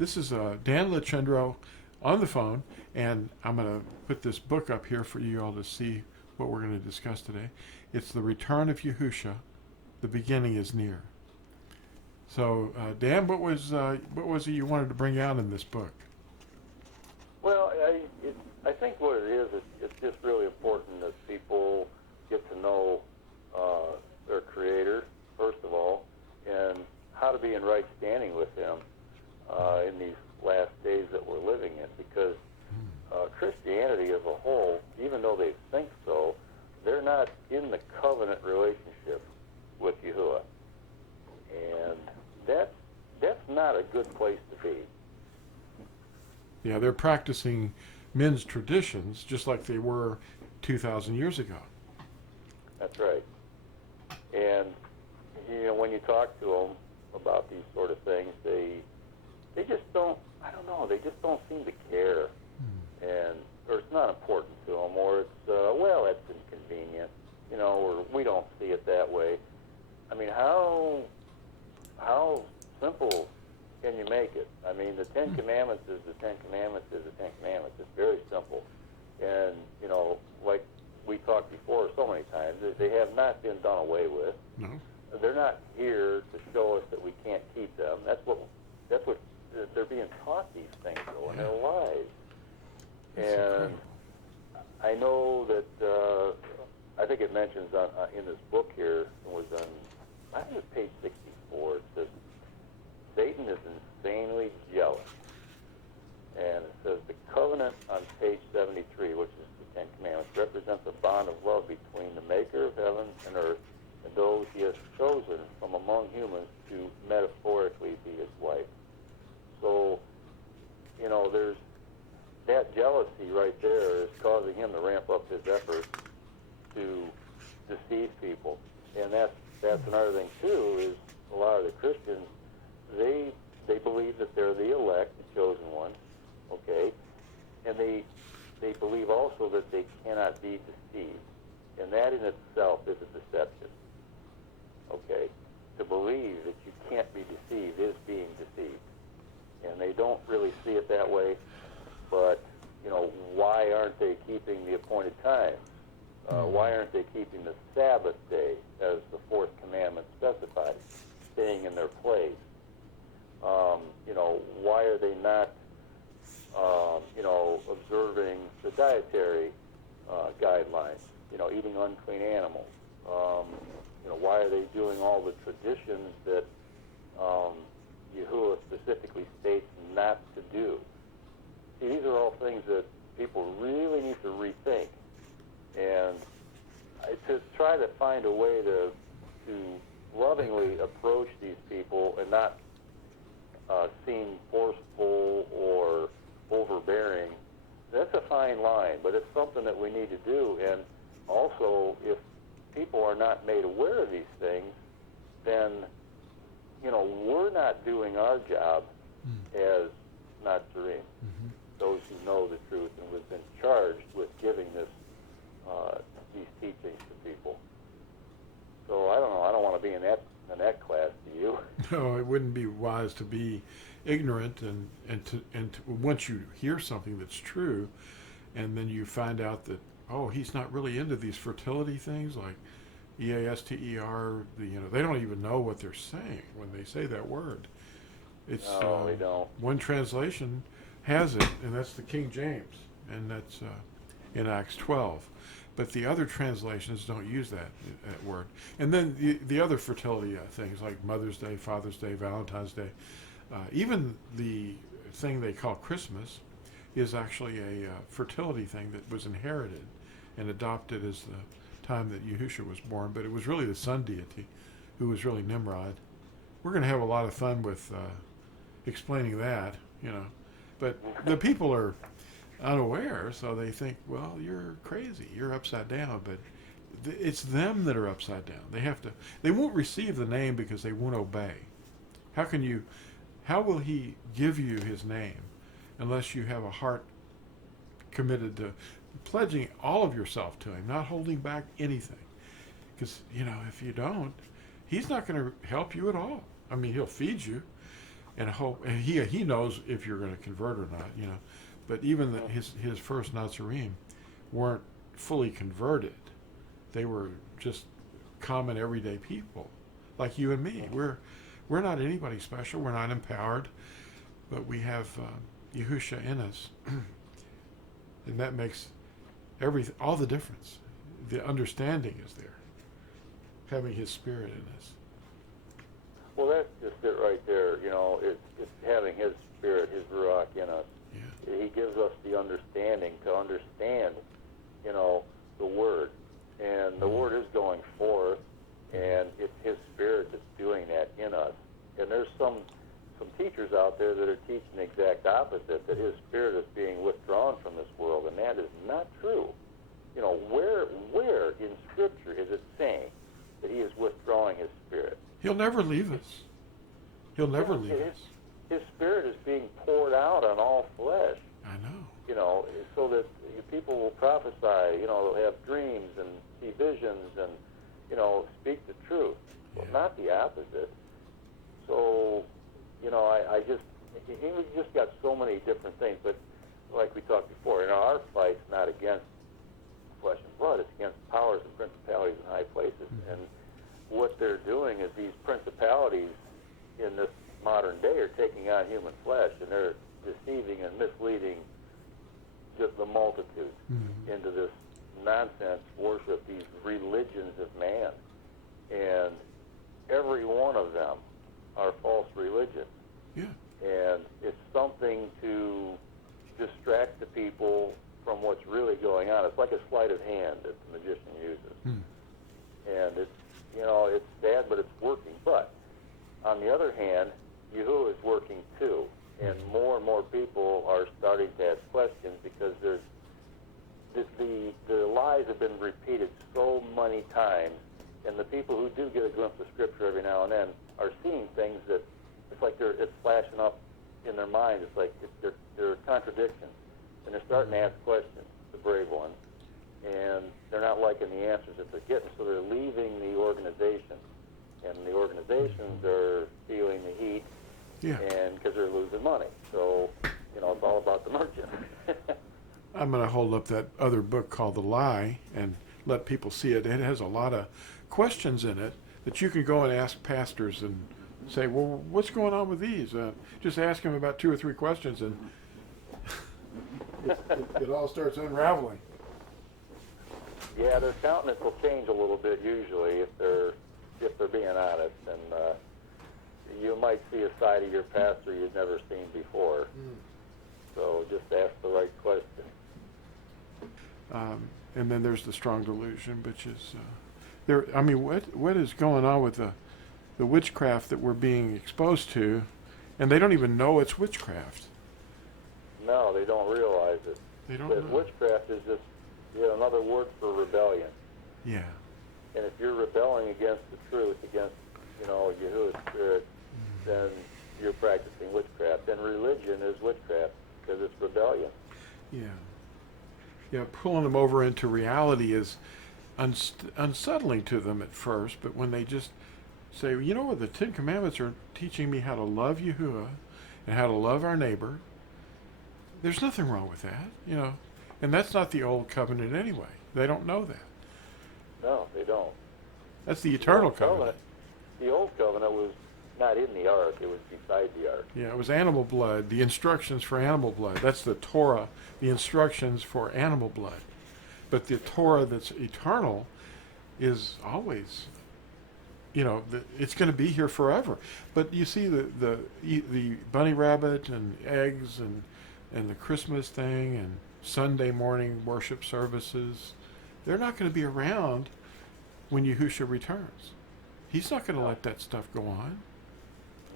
This is Dan Lew on the phone, and I'm going to put this book up here for you all to see what we're going to discuss today. It's The Return of Yahusha. The beginning is near. So, Dan, what was it you wanted to bring out in this book? Well, I think what it is, it's just really important that people get to know their Creator, first of all, and how to be in right standing with Him in these last days that we're living in. Because Christianity as a whole, even though they think so, they're not in the covenant relationship with Yahuwah. And that's not a good place to be. Yeah, they're practicing men's traditions just like they were 2,000 years ago. That's right. And, when you talk to them about these sort of things, they just don't, I don't know, they just don't seem to care. Or it's not important to them, or it's, well, that's inconvenient, or we don't see it that way. I mean, how simple can you make it? I mean, the Ten Commandments is the Ten Commandments is the Ten Commandments. It's very simple. And, like we talked before so many times, they have not been done away with. No. They're not here to show us that we can't keep them. That's what they're being taught, these things, though, in their lives. And I know that, I think it mentions in this book here, it was on, I think it's page 64, it says, Satan is insanely jealous. And it says, the covenant on page 73, which is the Ten Commandments, represents a bond of love between the maker of heaven and earth and those he has chosen from among humans to metaphorically be his wife. So, there's that jealousy right there is causing him to ramp up his efforts to deceive people. And that's another thing, too, is a lot of the Christians, they believe that they're the elect, the chosen ones, okay? And they believe also that they cannot be deceived. And that in itself is a deception, okay? To believe that you can't be deceived is being deceived. And they don't really see it that way, but, why aren't they keeping the appointed time? Why aren't they keeping the Sabbath day as the fourth commandment specifies, staying in their place? Why are they not, observing the dietary guidelines, eating unclean animals? Why are they doing all the traditions that Yahuwah specifically states not to do? See, these are all things that people really need to rethink. And to try to find a way to lovingly approach these people and not seem forceful or overbearing, that's a fine line, but it's something that we need to do. And also, if people are not made aware of these things, then, we're not doing our job as Natsarim, those who know the truth and have been charged with giving these teachings to people. So I don't know. I don't want to be in that class. Do you? No, it wouldn't be wise to be ignorant and to once you hear something that's true, and then you find out that he's not really into these fertility things like EASTER. They don't even know what they're saying when they say that word. It's no, they don't. One translation has it, and that's the King James, and that's in Acts 12. But the other translations don't use that word. And then the other fertility things like Mother's Day, Father's Day, Valentine's Day, even the thing they call Christmas is actually a fertility thing that was inherited and adopted as the time that Yahusha was born. But it was really the sun deity who was really Nimrod. We're going to have a lot of fun with explaining that, But the people are unaware, so they think, well, you're crazy, you're upside down, but it's them that are upside down. They won't receive the name because they won't obey. How will he give you his name unless you have a heart committed to pledging all of yourself to him, not holding back anything? Because, if you don't, he's not going to help you at all. I mean, he'll feed you, and hope. And he knows if you're going to convert or not, you know. But even his first Natsarim weren't fully converted. They were just common everyday people, like you and me. We're not anybody special. We're not empowered, but we have Yahusha in us, and that makes all the difference. The understanding is there, having His Spirit in us. Well, that's just it right there. You know, it's having His Spirit, His Ruach in us. Yeah. He gives us the understanding to understand, you know, the Word. And the Word is going forth, and it's His Spirit that's doing that in us. And there's some teachers out there that are teaching the exact opposite, that His Spirit is being withdrawn from this world, and that is not true. You know, where in Scripture is it saying that He is withdrawing His Spirit? He'll never leave us. He'll never leave us. His Spirit is being poured out on all flesh. I know. You know, so that people will prophesy, you know, they'll have dreams and see visions and, you know, speak the truth, but not the opposite. So, you know, I just got so many different things, but like we talked before, you know, our fight's not against flesh and blood, it's against powers and principalities in high places. Mm-hmm. And what they're doing is these principalities in this modern day are taking on human flesh, and they're deceiving and misleading just the multitude into this nonsense worship, these religions of man. And every one of them are false religions. Yeah. And it's something to distract the people from what's really going on. It's like a sleight of hand that the magician uses. And it's, you know, it's sad, but it's working. But on the other hand, Yahuwah is working too. And more people are starting to ask questions because there's the lies have been repeated so many times, and the people who do get a glimpse of Scripture every now and then are seeing things that it's like it's flashing up in their mind. It's like they're contradictions, and they're starting to ask questions, the brave ones, and they're not liking the answers that they're getting, so they're leaving the organization, and the organizations are feeling the heat. Yeah. And because they're losing money. So, you know, it's all about the merchant. I'm going to hold up that other book called The Lie and let people see it. It has a lot of questions in it that you can go and ask pastors and say, well, what's going on with these? Just ask them about 2 or 3 questions, and it all starts unraveling. Yeah, their countenance will change a little bit usually if they're being honest, and you might see a side of your pastor you've never seen before. So just ask the right question. And then there's the strong delusion, which is there. I mean, what is going on with the witchcraft that we're being exposed to, and they don't even know it's witchcraft. No, they don't realize it. They don't know. Witchcraft is just another word for rebellion. Yeah. And if you're rebelling against the truth, against Yahuwah's Spirit, then you're practicing witchcraft. And religion is witchcraft because it's rebellion. Yeah. Yeah, pulling them over into reality is unsettling to them at first, but when they just say, you know what, the 10 Commandments are teaching me how to love Yahuwah and how to love our neighbor, there's nothing wrong with that, And that's not the old covenant anyway. They don't know that. No, they don't. That's the eternal covenant. The old covenant was not in the ark. It was beside the ark. Yeah, it was animal blood, the instructions for animal blood. That's the Torah, the instructions for animal blood. But the Torah that's eternal is always, it's going to be here forever. But you see the bunny rabbit and eggs and the Christmas thing and Sunday morning worship services, they're not going to be around when Yahusha returns. He's not going to let that stuff go on.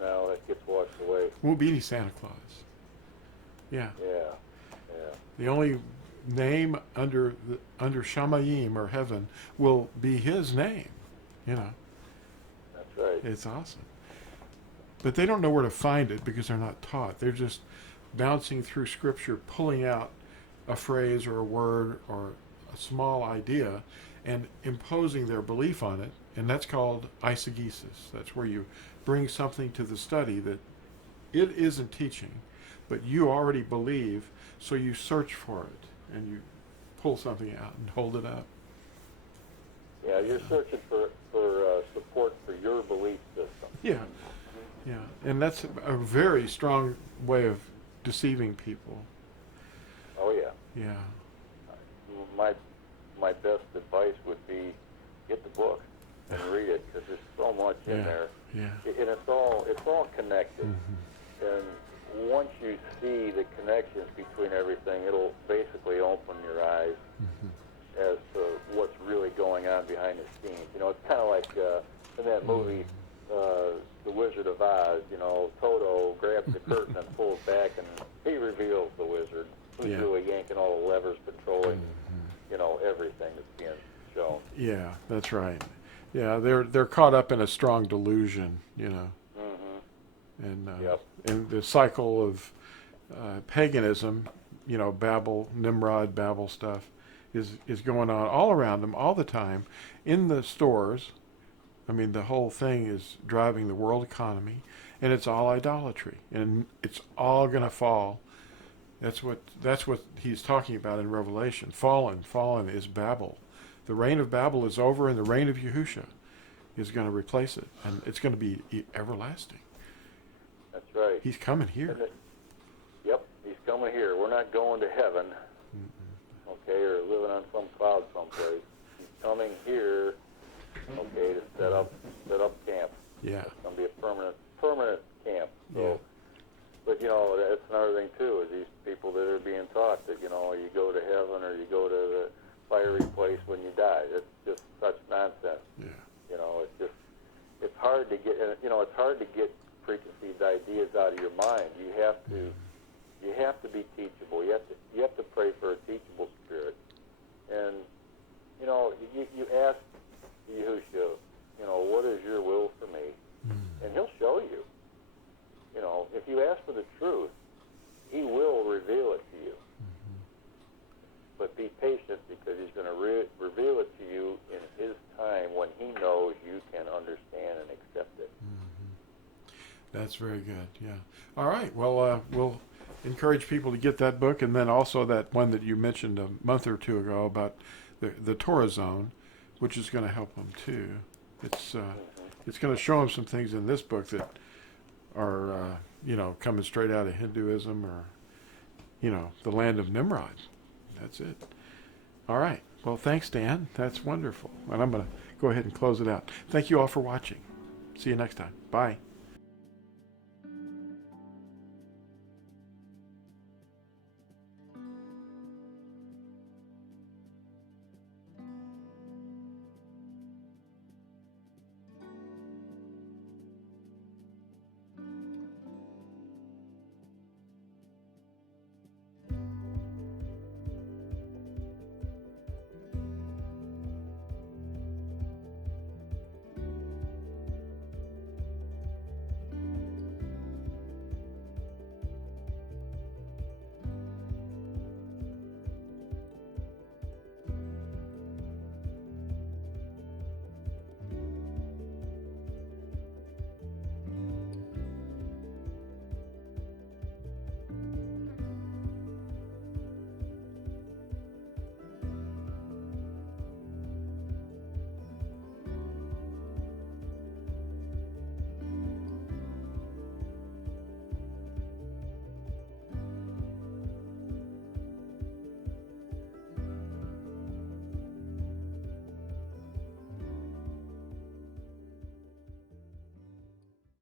No, it gets washed away. Won't be any Santa Claus. Yeah. Yeah. The only name under Shamayim or heaven will be his name. That's right. It's awesome. But they don't know where to find it because they're not taught. They're just bouncing through Scripture, pulling out a phrase or a word or a small idea and imposing their belief on it. And that's called eisegesis. That's where you bring something to the study that it isn't teaching, but you already believe, so you search for it and you pull something out and hold it up. Yeah, you're searching for support for your belief system. Yeah, yeah, and that's a very strong way of deceiving people. Oh yeah. Yeah, My best advice would be get the book and read it, because there's so much in there, yeah, and it's all connected. And once you see the connections between everything, it'll basically open your eyes as to what's really going on behind the scenes. You know, it's kind of like in that movie, The Wizard of Oz. You know, Toto grabs the curtain and pulls back, and he reveals the wizard, who's really yanking all the levers, controlling, you know, everything that's being shown. Yeah, that's right. Yeah, they're caught up in a strong delusion, you know, and the cycle of paganism, you know, Babel, Nimrod, Babel stuff, is going on all around them all the time, in the stores. I mean, the whole thing is driving the world economy, and it's all idolatry, and it's all going to fall. That's what he's talking about in Revelation. Fallen is Babel. The reign of Babel is over, and the reign of Yahusha is going to replace it, and it's going to be everlasting. That's right. He's coming here. Yep, he's coming here. We're not going to heaven, okay, or living on some cloud someplace. He's coming here, okay, to set up camp. Yeah. It's going to be a permanent camp. So, but you know, that's another thing too, is these people that are being taught that, you know, you go to heaven or you go to the fiery place when you die. It's just such nonsense. Yeah. You know, it's hard to get, you know, it's hard to get preconceived ideas out of your mind. You have to be teachable. You have to pray for a teachable spirit. And you know, you ask Yahusha, you know, what is your will for me? And he'll show you. You know, if you ask for the truth, he will reveal it to you. But be patient, because he's going to reveal it to you in his time, when he knows you can understand and accept it. That's very good. Yeah. All right. Well, we'll encourage people to get that book, and then also that one that you mentioned a month or two ago about the Torah Zone, which is going to help them too. It's going to show them some things in this book that are you know, coming straight out of Hinduism, or you know, the land of Nimrod. That's it. All right. Well, thanks, Dan. That's wonderful. And I'm going to go ahead and close it out. Thank you all for watching. See you next time. Bye.